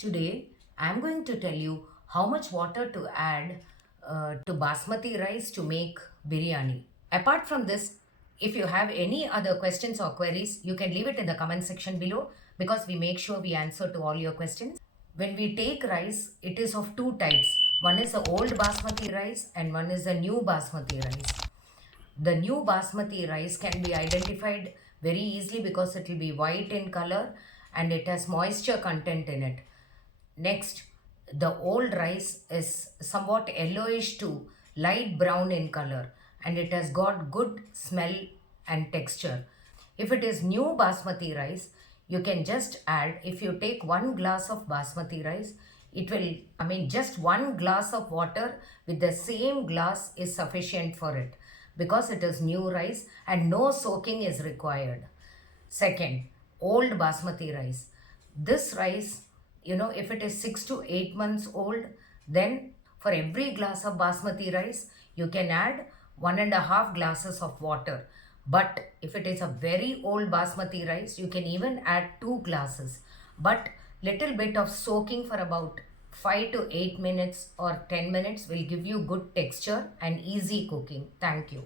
Today, I'm going to tell you how much water to add to basmati rice to make biryani. Apart from this, if you have any other questions or queries, you can leave it in the comment section below because we make sure we answer to all your questions. When we take rice, it is of two types. One is the old basmati rice and one is the new basmati rice. The new basmati rice can be identified very easily because it will be white in color and it has moisture content in it. Next, the old rice is somewhat yellowish to light brown in color and it has got good smell and texture. If it is new basmati rice, you can just add, if you take 1 glass of basmati rice, just 1 glass of water with the same glass is sufficient for it because it is new rice and no soaking is required. Second, old basmati rice. This rice, if it is 6 to 8 months old, then for every glass of basmati rice, you can add 1.5 glasses of water. But if it is a very old basmati rice, you can even add 2 glasses. But little bit of soaking for about 5 to 8 minutes or 10 minutes will give you good texture and easy cooking. Thank you.